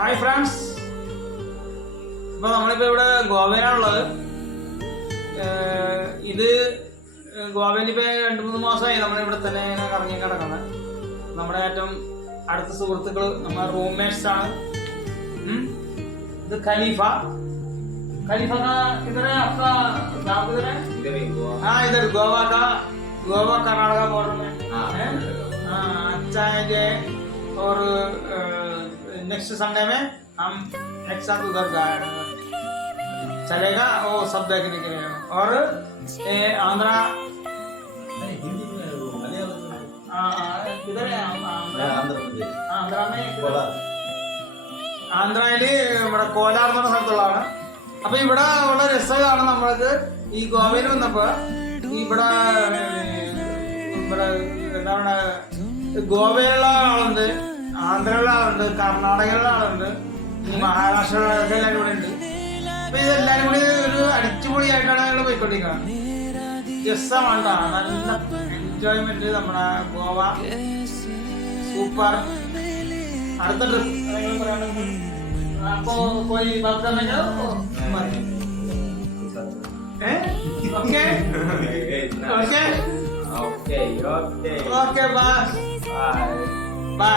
Hi friends, ഇപ്പൊ നമ്മളിപ്പോ ഇവിടെ ഗോവയിലാണുള്ളത്. ഇത് ഗോവയിൽ ഇപ്പൊ 2-3 മാസമായി നമ്മളിവിടെ തന്നെ കറങ്ങി കിടക്കുന്നത്. നമ്മുടെ ഏറ്റവും അടുത്ത സുഹൃത്തുക്കൾ നമ്മുടെ റൂംമേറ്റ്സ് ആണ്. ഇത് ഖലീഫ. ഖലീഫ का किधर है आपका गाँव? किधर है? हाँ, इधर गोवा कर्नाटका बॉर्डर में है. अच्छा है ये. और नेक्स्ट संडे में हम एक साथ उधर चलेगा वो सब देखने के लिए. और आंध्रा किधर है? आंध्रा में ആന്ധ്രയില് ഇവിടെ കോലാർ എന്ന് പറഞ്ഞ സ്ഥലത്തുള്ളതാണ്. അപ്പൊ ഇവിടെ ഉള്ള രസമാണ്. നമ്മൾക്ക് ഈ ഗോവയിൽ വന്നപ്പോ ഇവിടെ എന്താണ്, ഗോവയിലുള്ള ആളുണ്ട്, ആന്ധ്രയിലുള്ള ആളുണ്ട്, കർണാടകയിലുള്ള ആളുണ്ട്, മഹാരാഷ്ട്രയിലൊക്കെ എല്ലാവരും ഇവിടെ ഉണ്ട്. അപ്പൊ ഇതെല്ലാരും കൂടി ഒരു അടിച്ചുപൊളിയായിട്ടാണ് ഞങ്ങൾ പോയിക്കൊണ്ടിരിക്കുന്നത്. രസമാണ്, നല്ല എൻജോയ്മെന്റ്. നമ്മുടെ ഗോവ സൂപ്പർ. അടുത്ത ട്രിപ്പ് പറയുകയാണെങ്കിൽ അപ്പോ പോയി okay okay okay okay bye bye.